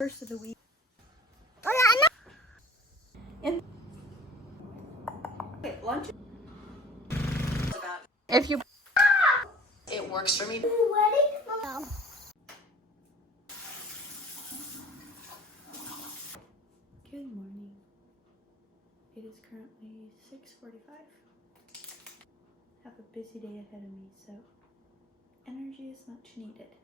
First of the week. And Lunch. if you It works for me. No. Good morning. It is currently 6:45. Have a busy day ahead of me, so energy is much needed.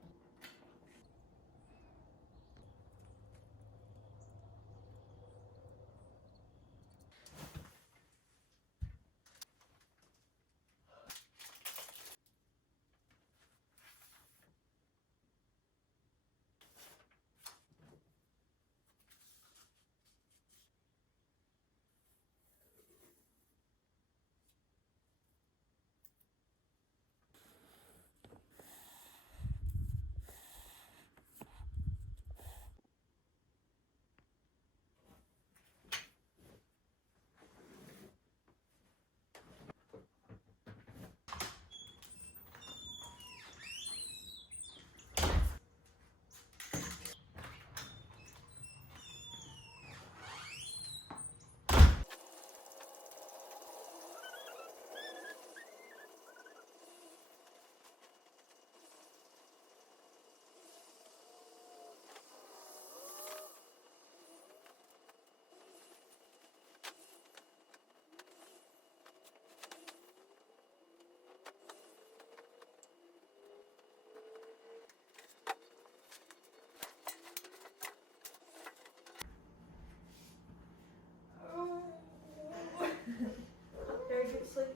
Very good sleep.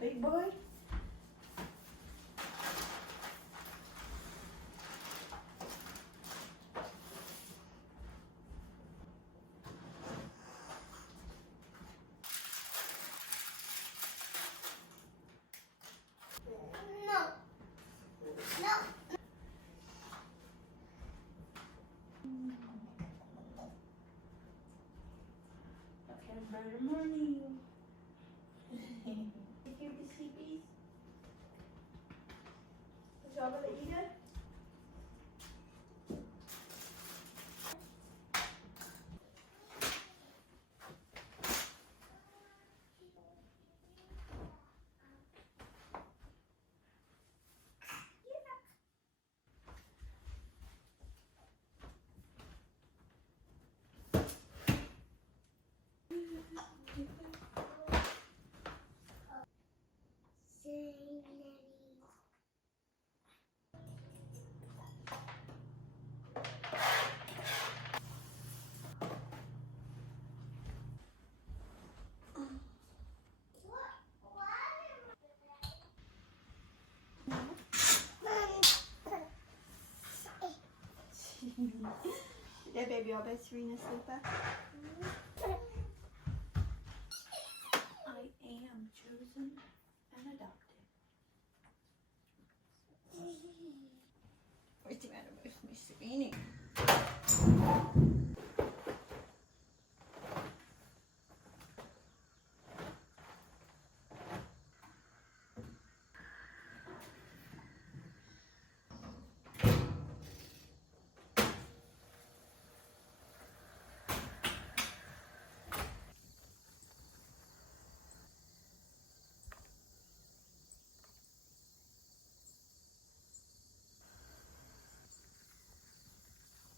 Big boy. Okay, good morning. You hear the sleepies? Is y'all gonna eat it? Yeah, baby, I'll bet Serena's sleeping. I am chosen and adopted. What's the matter with me, Serena?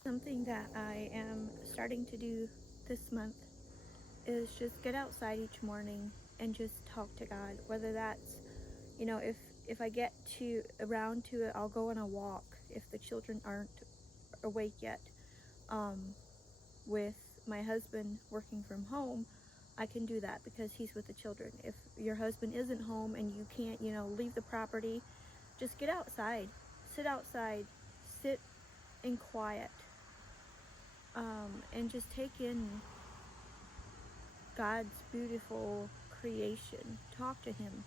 Something that I am starting to do this month is just get outside each morning and just talk to God. Whether that's, if I get to around to it, I'll go on a walk if the children aren't awake yet. With my husband working from home, I can do that because he's with the children. If your husband isn't home and you can't, leave the property, just get outside, sit in quiet, and just take in God's beautiful creation. Talk to him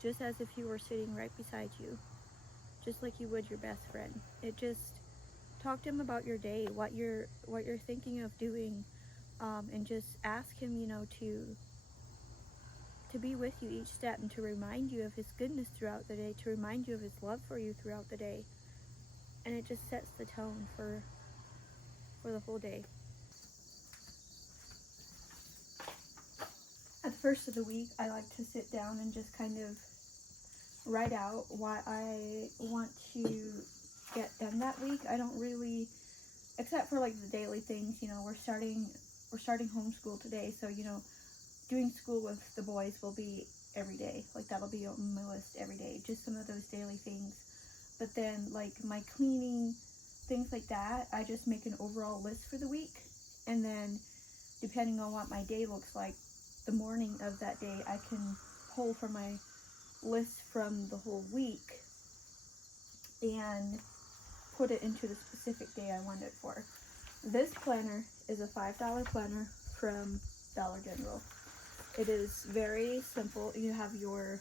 just as if he were sitting right beside you, just like you would your best friend. Talk to him about your day, what you're thinking of doing, and just ask him, to be with you each step and to remind you of his goodness throughout the day, to remind you of his love for you throughout the day. And it just sets the tone for for the whole day. At the first of the week, I like to sit down and just kind of write out what I want to get done that week. I don't really, except for like the daily things, you know, we're starting homeschool today, so you know, doing school with the boys will be every day. Like that'll be on my list every day, just some of those daily things. But then like my cleaning, things like that, I just make an overall list for the week, and then depending on what my day looks like, the morning of that day, I can pull from my list from the whole week and put it into the specific day I want it for. This planner is a $5 planner from Dollar General. It is very simple. You have your,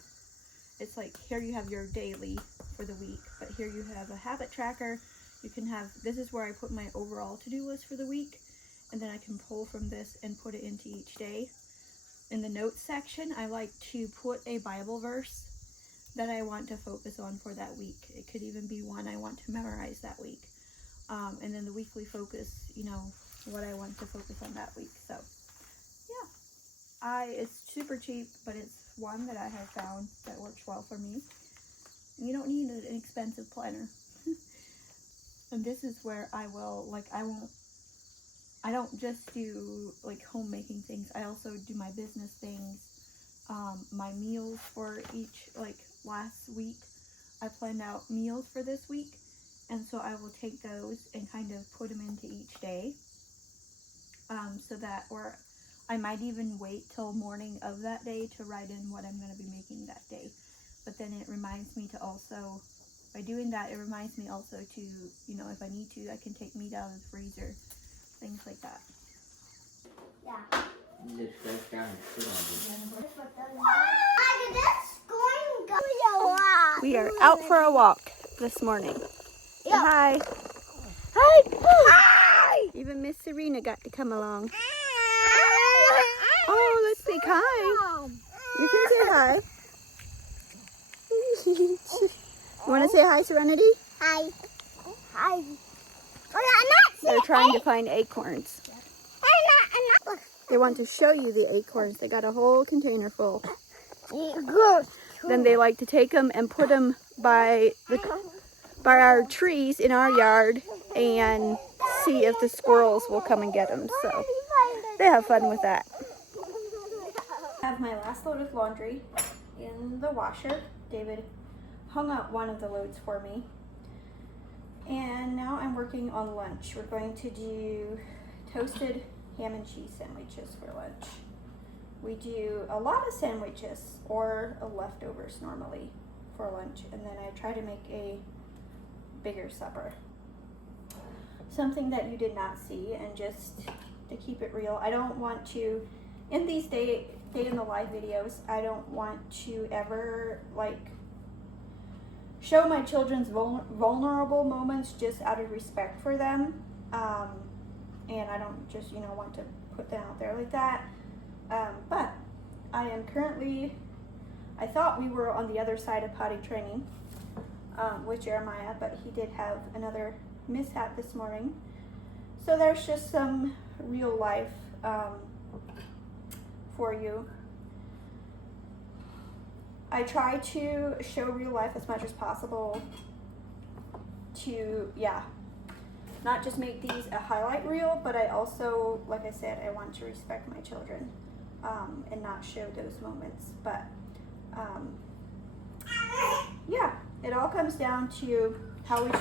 it's like here you have your daily for the week, but here you have a habit tracker. You can have, this is where I put my overall to-do list for the week, and then I can pull from this and put it into each day. In the notes section, I like to put a Bible verse that I want to focus on for that week. It could even be one I want to memorize that week. And then the weekly focus, you know, what I want to focus on that week. So, yeah. It's super cheap, but it's one that I have found that works well for me. You don't need an expensive planner. And this is where I will, like, I don't just do like homemaking things. I also do my business things, my meals for each, like last week, I planned out meals for this week. And so I will take those and kind of put them into each day, so that, or I might even wait till morning of that day to write in what I'm going to be making that day. But then it reminds me to also, by doing that, it reminds me also to, you know, if I need to, I can take meat out of the freezer, things like that. Yeah. We are out for a walk this morning. Say hi. Hi. Hi. Even Miss Serena got to come along. Oh, let's say hi. You can say hi. You want to say hi, Serenity? Hi. Hi. They're trying to find acorns. They want to show you the acorns. They got a whole container full. Then they like to take them and put them by our trees in our yard and see if the squirrels will come and get them. So they have fun with that. I have my last load of laundry in the washer. David hung up one of the loads for me. And now I'm working on lunch. We're going to do toasted ham and cheese sandwiches for lunch. We do a lot of sandwiches or leftovers normally for lunch, and then I try to make a bigger supper. Something that you did not see, and just to keep it real, I don't want to, in these day in the life videos, I don't want to ever like show my children's vulnerable moments just out of respect for them, and I don't just, you know, want to put them out there like that. But I am currently, I thought we were on the other side of potty training with Jeremiah, but he did have another mishap this morning. So there's just some real life for you. I try to show real life as much as possible to, not just make these a highlight reel, but I also, like I said, I want to respect my children and not show those moments. But it all comes down to how we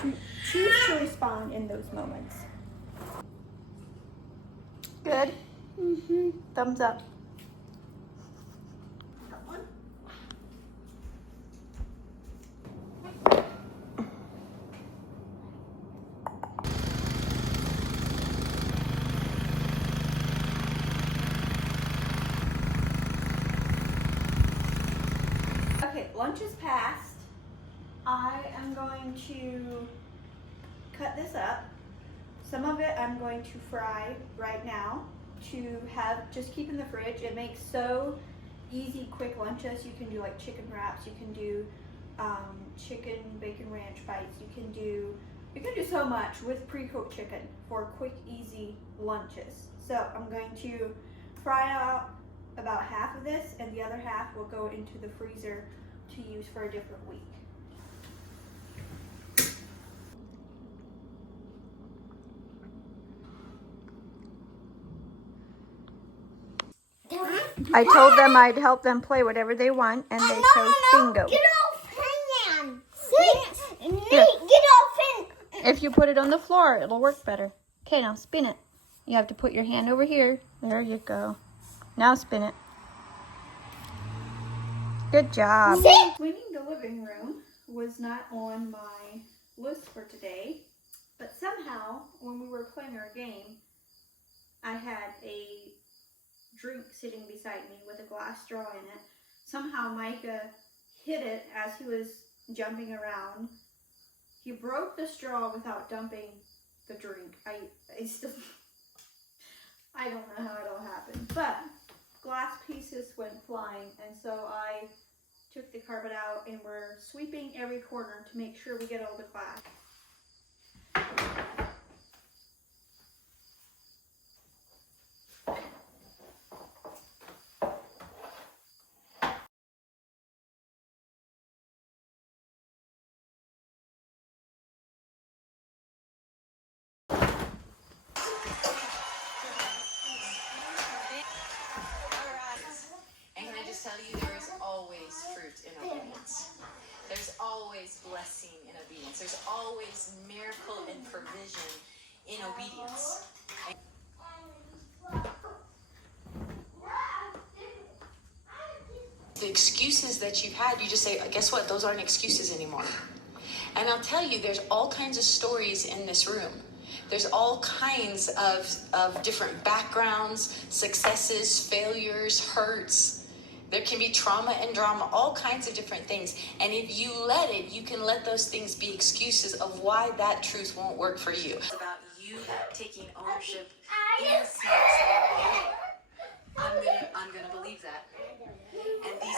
choose to respond in those moments. Good? Mm-hmm. Thumbs up. Lunch is passed. I am going to cut this up. Some of it I'm going to fry right now to have, just keep in the fridge. It makes so easy, quick lunches. You can do like chicken wraps. You can do chicken bacon ranch bites. You You can do so much with pre-cooked chicken for quick, easy lunches. So I'm going to fry out about half of this, and the other half will go into the freezer to use for a different week. I told them I'd help them play whatever they want, and they chose bingo. Get off hand. Get off hand. If you put it on the floor, it'll work better. Okay, now spin it. You have to put your hand over here. There you go. Now spin it. Good job. Cleaning the living room was not on my list for today, but somehow when we were playing our game, I had a drink sitting beside me with a glass straw in it. Somehow Micah hit it as he was jumping around. He broke the straw without dumping the drink. I don't know how it all happened, but glass pieces went flying, and so I took the carpet out and we're sweeping every corner to make sure we get all the glass. Tell you there is always fruit in obedience. There's always blessing in obedience. There's always miracle and provision in obedience. The excuses that you've had, you just say, guess what? Those aren't excuses anymore. And I'll tell you, there's all kinds of stories in this room. There's all kinds of different backgrounds, successes, failures, hurts. There can be trauma and drama, all kinds of different things. And if you let it, you can let those things be excuses of why that truth won't work for you. It's about you taking ownership in the sense of, hey, I'm gonna believe that. And these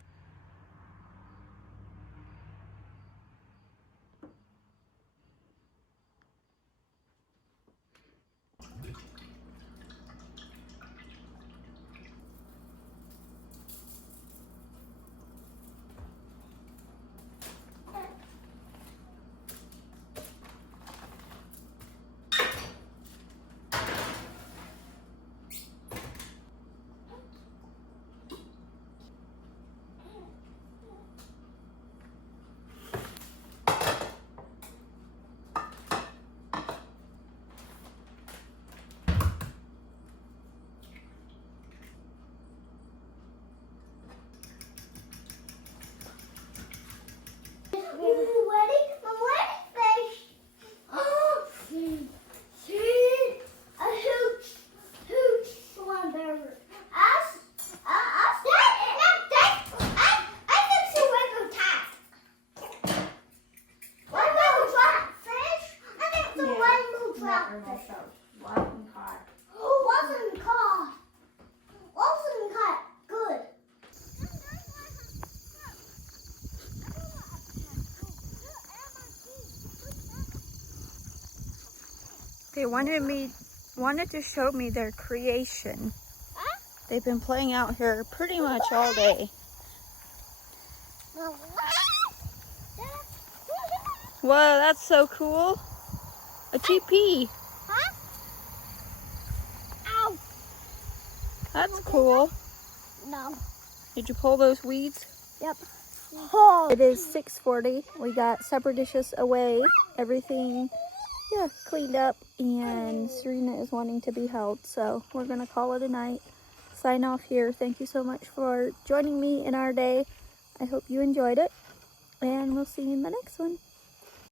They wanted to show me their creation. They've been playing out here pretty much all day. Whoa, that's so cool. A TP. Ow. That's cool. No. Did you pull those weeds? Yep. It is 6:40. We got supper dishes away. Everything cleaned up, and Serena is wanting to be held, so we're gonna call it a night. Sign off here. Thank you so much for joining me in our day. I hope you enjoyed it, and we'll see you in the next one.